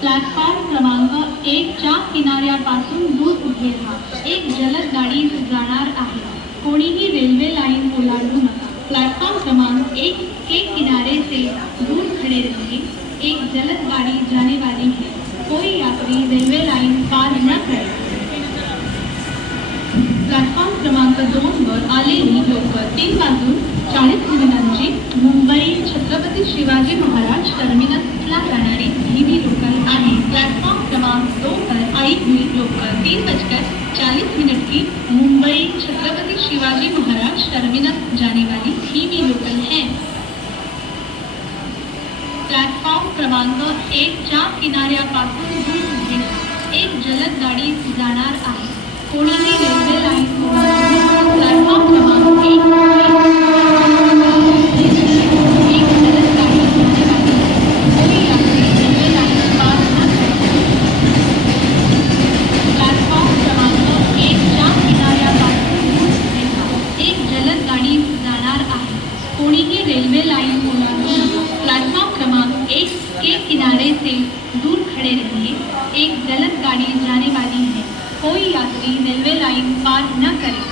Platform क्रमांक 1 च्या किनाऱ्यापासून दूर उभे राहा. एक जलद गाडी जाणार आहे. कोणीही रेल्वे लाइन ओलांडू नका. प्लॅटफॉर्म क्रमांक 1 के किनारे से दूर खड़े रहिए. एक जलद गाड़ी जाने वाली है. कोई यात्री रेल्वे लाइन पार न करे. प्लॅटफॉर्म क्रमांक 2 वर आलेली लोकल 3 वाजून 40 मिनिटांची मुंबई छत्रपती शिवाजी महाराज टर्मिनसला जाणारी धीमी लोकल आहे. प्लॅटफॉर्म क्रमांक 2 पर आई हुई लोकल 3:40 की मुंबई छत्रपति शिवाजी महाराज टर्मिनस जाने वाली धीमी लोकल है. प्लॅटफॉर्म क्रमांक 1 च्या किनाऱ्यापासून दूर उभे राहा. एक जलद गाडी जाणार आहे. कोणीही रेल्वे लाइन प्लॅटफॉर्म क्रमांक 1 कोणीही रेल्वे लाइन ओलांडू नका. प्लॅटफॉर्म क्रमांक 1 के किनारे से दूर खड़े रहिए. एक जलद गाड़ी जाने वाली है. कोई यात्री रेलवे लाइन पार न करे.